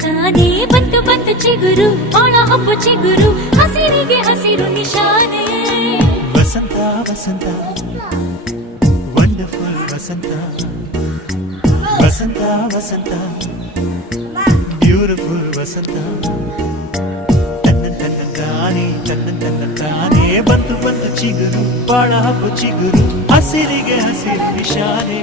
ತಂತಾನೇ ಬಂತು ಬಂತು ಚಿಗುರು ಒಳ ಹಬ್ಬ ಚಿಗುರು ಹಸಿರಿಗೆ ಹಸಿರು ನಿಶಾನೆ ವಸಂತ ವಸಂತ ವಂಡರ್ಫುಲ್ ವಸಂತ ವಸಂತ ವಸಂತ ಬ್ಯೂಟಿಫುಲ್ ವಸಂತ ತಾನೇ ಬಂತು ಬಂತು ಚಿಗುರು ಬಾಳ ಹಬ್ಬ ಚಿಗುರು ಹಸಿರಿಗೆ ಹಸಿರು ನಿಶಾನೆ